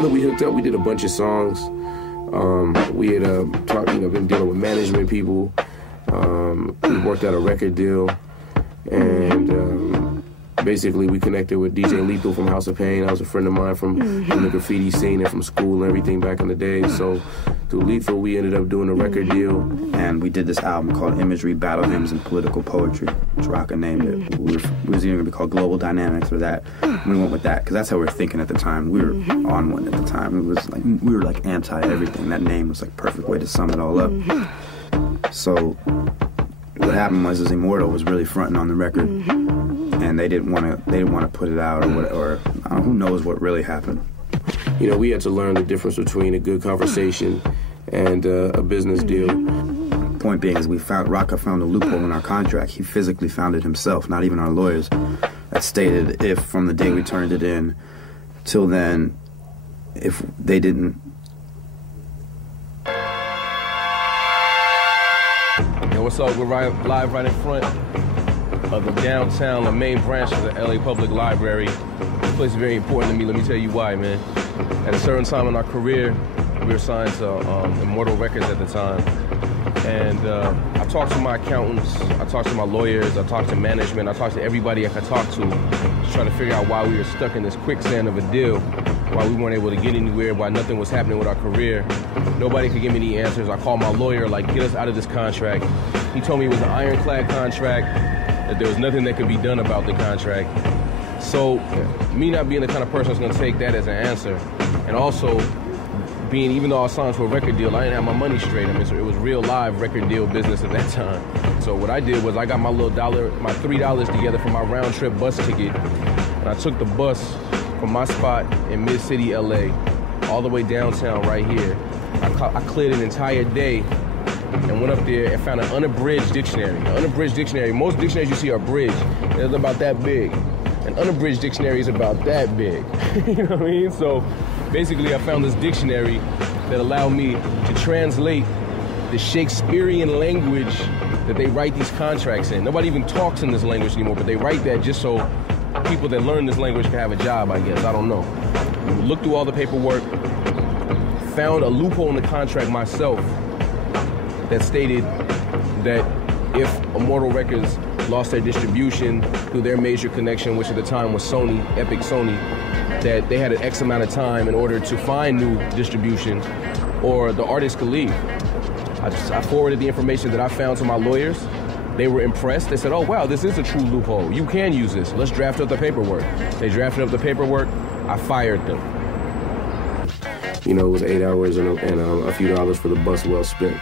We hooked up, we did a bunch of songs. We had been dealing with management people. We worked out a record deal, and basically we connected with DJ Lethal from House of Pain. That was a friend of mine from the graffiti scene and from school and everything back in the day. So through Lethal, we ended up doing a record deal. And we did this album called Imagery, Battle Hymns, and Political Poetry, which Rocka named it. It was either going to be called Global Dynamics or that. We went with that because that's how we were thinking at the time. We were on one at the time. We were like anti-everything. That name was like perfect way to sum it all up. So what happened was Immortal was really fronting on the record, and they didn't want to put it out or who knows what really happened. You know, we had to learn the difference between a good conversation and a business deal. Point being is Rocka found a loophole in our contract. He physically found it himself, not even our lawyers, that stated if from the day we turned it in till then, if they didn't. Yo, what's up? We're live right in front of the downtown, the main branch of the LA Public Library. This place is very important to me. Let me tell you why, man. At a certain time in our career, we were signed to Immortal Records at the time. And I talked to my accountants, I talked to my lawyers, I talked to management, I talked to everybody I could talk to try to figure out why we were stuck in this quicksand of a deal, why we weren't able to get anywhere, why nothing was happening with our career. Nobody could give me any answers. I called my lawyer, like, get us out of this contract. He told me it was an ironclad contract, that there was nothing that could be done about the contract. So me not being the kind of person that's going to take that as an answer, and also even though I was signed to a record deal, I didn't have my money straight. I mean, so it was real live record deal business at that time. So what I did was I got my little my $3 together for my round trip bus ticket, and I took the bus from my spot in mid-city LA all the way downtown right here. I cleared an entire day and went up there and found an unabridged dictionary. An unabridged dictionary, most dictionaries you see are abridged. It's about that big. An unabridged dictionary is about that big. You know what I mean? So basically I found this dictionary that allowed me to translate the Shakespearean language that they write these contracts in. Nobody even talks in this language anymore, but they write that just so people that learn this language can have a job, I guess. I don't know. Looked through all the paperwork, found a loophole in the contract myself that stated that if Immortal Records lost their distribution through their major connection, which at the time was Sony, Epic Sony, that they had an X amount of time in order to find new distribution or the artist could leave. I forwarded the information that I found to my lawyers. They were impressed. They said, oh, wow, this is a true loophole. You can use this. Let's draft up the paperwork. They drafted up the paperwork. I fired them. You know, it was 8 hours and a few dollars for the bus well spent.